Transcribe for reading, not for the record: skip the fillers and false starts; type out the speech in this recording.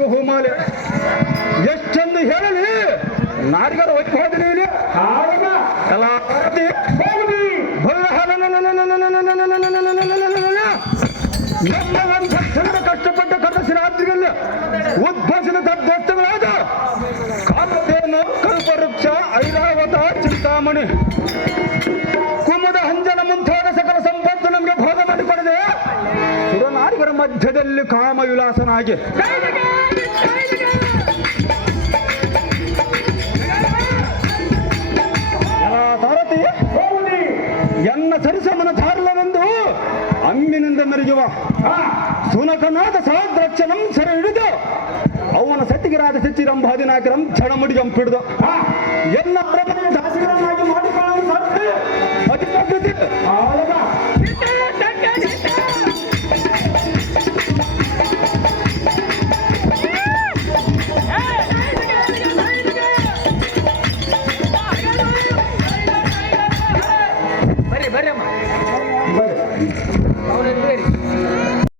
ನಾಡಿಗರಿಗೆ ಹೋಮಾಲೆ ಎಷ್ಟೆಂದು ಹೇಳಲಿ ನಾಡಿಗರ ಒತ್ತಿ ಹೋದನಿ ಇಲ್ಲಿ ಎಲ್ಲ ಕಷ್ಟಪಟ್ಟ ಕನಸಿನ ರಾತ್ರಿಗಲ್ಲ ಉದ್ಭಾಷಣ ದತ್ತಗಳಾದ ಕಾಮಧೇನು ಕಲ್ಪವೃಕ್ಷ ಐರಾವತ ಚಿಂತಾಮಣಿ ಕುಮುದ ಹಂಜನ ಮುಂತಾದ ಸಕಲ ಸಂಪತ್ತು ನಮಗೆ ಭೋಗ ಮಾಡಿಕೊಡದೆ ಸುರನಾಡಿಗರ ಮಧ್ಯದಲ್ಲಿ ಕಾಮ ವಿಲಾಸನಾಗಿ ಎನ್ನ ಸರಿಸಮನ ಧಾರಲವೆಂದು ಅಮ್ಮಿನಿಂದ ಮೆರೆಯುವ ಸುನಕನಾದ ಸಹದ್ರಕ್ಷಣಂ ಸೆರೆ ಹಿಡಿದು ಅವನ ಸತ್ತಿಗಿರಾದ ಸಚ್ಚಿರಂಭಾದಿನಾಕರಂ ಛಡಮುಡಿಗಂ ಹಿಡಿದು ಎಲ್ಲ ಪ್ರಭು ದಾಸಿಗಳನ್ನಾಗಿ ಮಾಡಿಕೊಳ್ಳಲು ಅತಿ ಪದ್ಧತಿ ಬರ್ರಿ